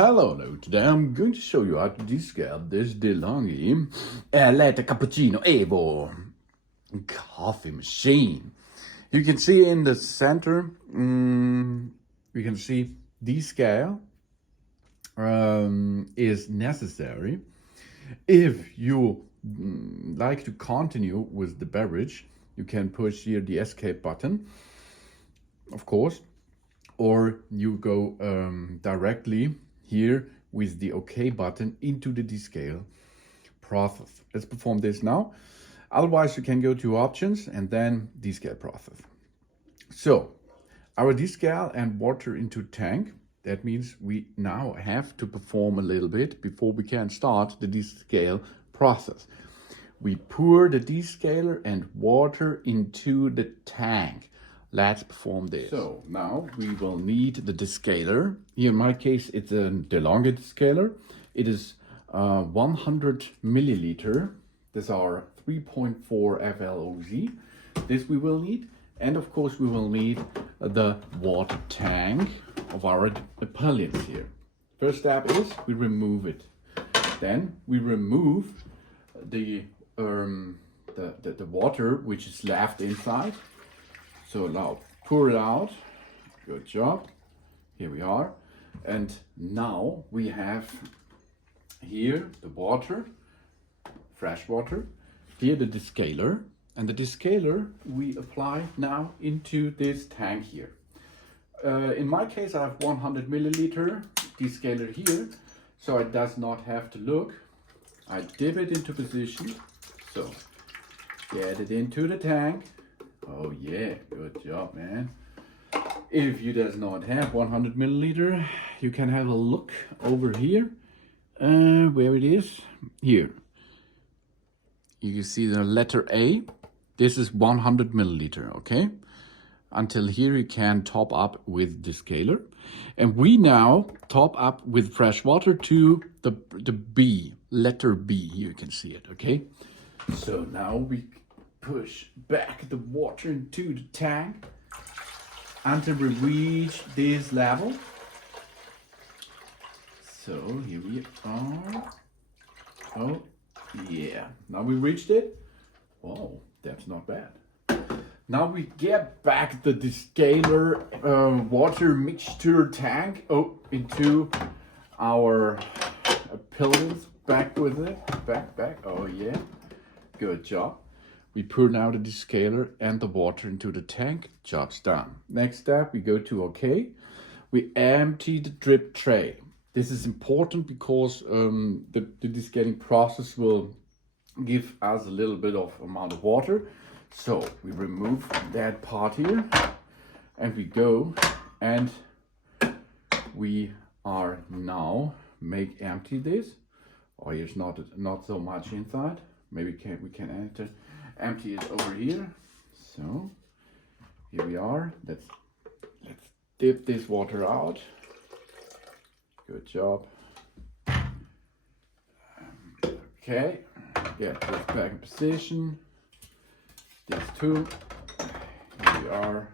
Hello, today I'm going to show you how to descale this Delonghi ELETTA Cappuccino EVO coffee machine. You can see in the center, we can see descale is necessary. If you like to continue with the beverage, you can push here the escape button, of course, or you go directly here with the OK button into the descale process. Let's perform this now. Otherwise, you can go to options and then descale process. So our descale and water into tank, that means we now have to perform a little bit before we can start the descale process. We pour the descaler and water into the tank. Let's perform this. So now we will need the descaler. Here in my case, it's a Delonghi descaler. It is 100 milliliter. These are 3.4 FLOZ. This we will need. And of course, we will need the water tank of our pellets here. First step is we remove it. Then we remove the water which is left inside. So now pour it out. Good job. Here we are. And now we have here the water, fresh water. Here the descaler. And the descaler we apply now into this tank here. In my case, I have 100 milliliter descaler here. So it does not have to look. I dip it into position. So get it into the tank. Oh yeah, good job, man. If you does not have 100 milliliter, you can have a look over here, where it is. Here, you can see the letter A. This is 100 milliliter, okay? Until here you can top up with descaler. And we now top up with fresh water to the B, letter B, here you can see it, okay? So now we push back the water into the tank until we reach this level. So here we are. Oh yeah, now we reached it. Oh, that's not bad. Now we get back the descaler water mixture tank into our pellets. Back with it, back. Oh yeah, good job. We pour now the descaler and the water into the tank. Job's done. Next step, we go to OK. We empty the drip tray. This is important because the descaling process will give us a little bit of amount of water. So we remove that part here and we go and we are now empty this. Oh, here's not so much inside. Maybe we can empty it over here. So here we are. Let's dip this water out. Good job. Okay, get this back in position. These two. Here we are.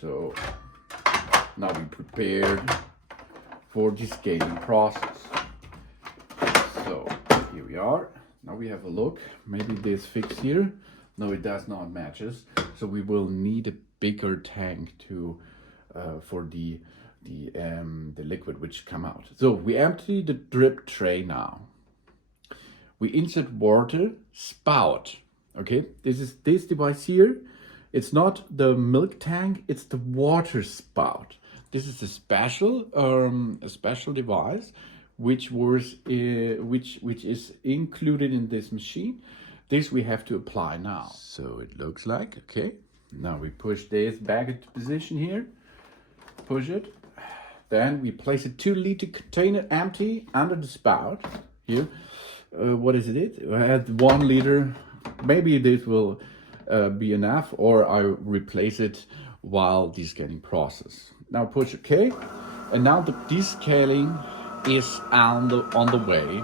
So now we prepared for the descaling process. So here we are. Now we have a look. Maybe this fits here. No, it does not matches. So we will need a bigger tank to for the liquid which come out. So we empty the drip tray now. We insert water spout. Okay, this is this device here. It's not the milk tank. It's the water spout. This is a special device which is included in this machine. This we have to apply now. So it looks like, okay. Now we push this back into position here. Push it. Then we place a 2-liter container empty under the spout. Here, what is it? I had 1 liter. Maybe this will be enough, or I replace it while descaling process. Now push OK. And now the descaling is on the way.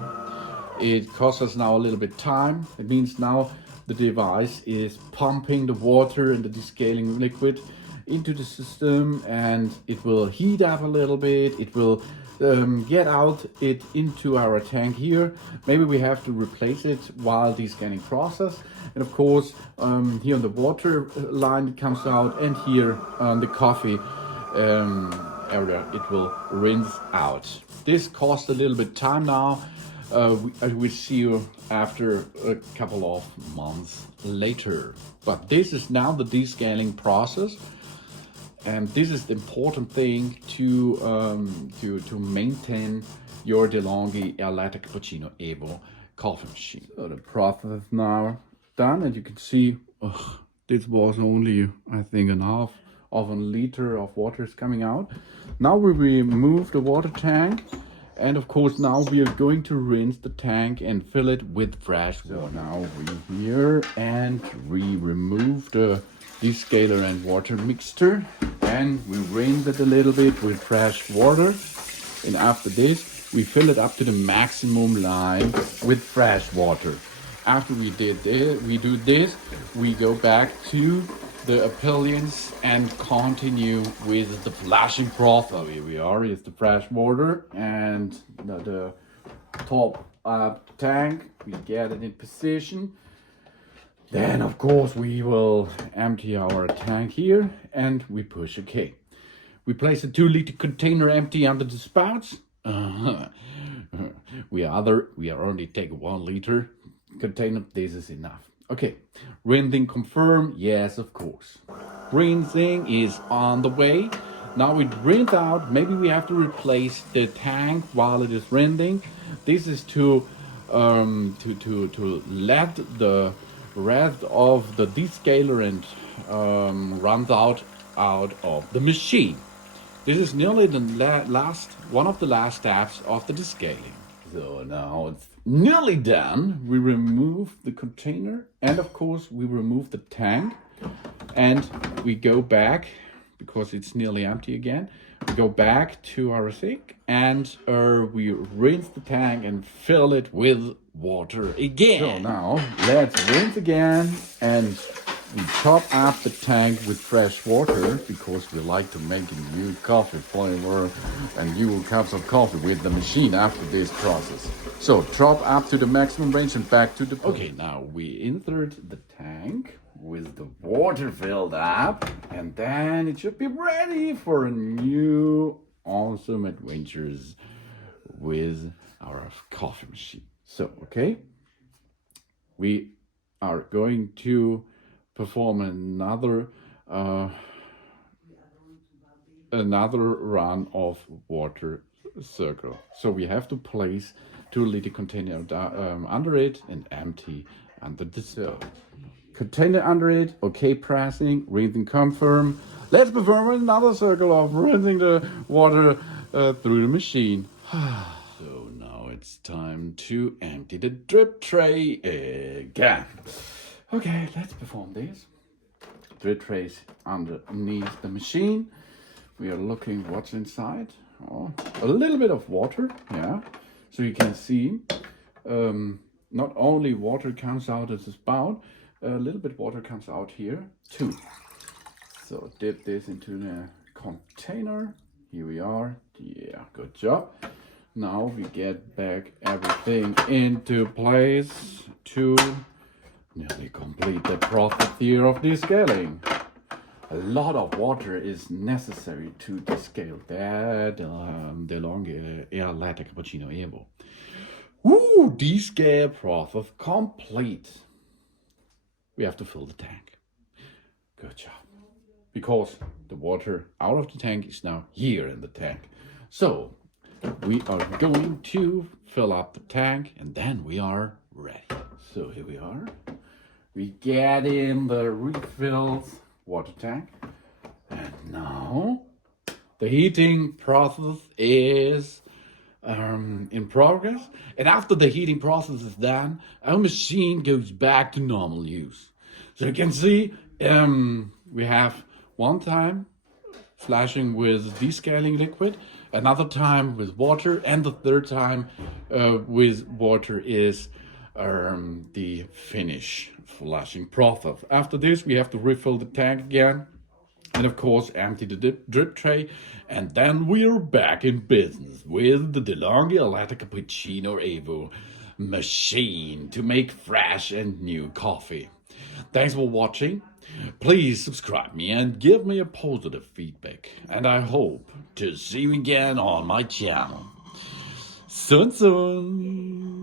It costs us now a little bit time. It means now the device is pumping the water and the descaling liquid into the system, and it will heat up a little bit. It will get out it into our tank here. Maybe we have to replace it while descaling process. And of course, here on the water line it comes out, and here on the coffee area it will rinse out. This costs a little bit time now. We see you after a couple of months later. But this is now the descaling process, and this is the important thing to maintain your Delonghi ELETTA Cappuccino EVO coffee machine. So the process is now done, and you can see this was only, I think, an half of a liter of water is coming out. Now we remove the water tank, and of course now we are going to rinse the tank and fill it with fresh water. So now we're here and we remove the descaler and water mixture, and we rinse it a little bit with fresh water, and after this we fill it up to the maximum line with fresh water. After we do this, we go back to the appellants and continue with the flashing process. Here we are, here's the fresh water and the top up tank. We get it in position. Then of course we will empty our tank here and we push OK. We place a 2-liter container empty under the spouts. We are only take 1 liter container. This is enough. Okay, rinsing confirm, yes, of course. Rinsing is on the way. Now we rinse out. Maybe we have to replace the tank while it is rinsing. This is to let the rest of the descaler and runs out of the machine. This is nearly the one of the last steps of the descaling. So now it's nearly done. We remove the container, and of course we remove the tank, and we go back because it's nearly empty again. We go back to our sink and we rinse the tank and fill it with water again. So now let's rinse again, and we top up the tank with fresh water because we like to make a new coffee flavor and new cups of coffee with the machine after this process. So top up to the maximum range and back to the... Okay, now we insert the tank with the water filled up, and then it should be ready for a new awesome adventures with our coffee machine. So, okay, we are going to perform another run of water circle. So we have to place 2-liter container under it and empty under the spout. Container under it, okay, pressing, rinsing confirm. Let's perform another circle of rinsing the water through the machine. So now it's time to empty the drip tray again. Okay, let's perform this. Drip trays underneath the machine. We are looking what's inside. Oh, a little bit of water, yeah. So you can see not only water comes out of the spout, a little bit water comes out here too. So dip this into the container. Here we are. Yeah, good job. Now we get back everything into place to nearly complete the process here of descaling. A lot of water is necessary to descale that Delonghi ELETTA Cappuccino EVO. Woo! Descale process complete. We have to fill the tank. Good job. Because the water out of the tank is now here in the tank. So we are going to fill up the tank, and then we are ready. So here we are. We get in the refilled water tank, and now the heating process is in progress. And after the heating process is done, our machine goes back to normal use. So you can see we have one time flashing with descaling liquid, another time with water, and the third time with water is the finish flashing process. After this, we have to refill the tank again, And of course, empty the drip tray. And then we're back in business with the Delonghi ELETTA Cappuccino EVO machine to make fresh and new coffee. Thanks for watching. Please subscribe me and give me a positive feedback. And I hope to see you again on my channel. Soon.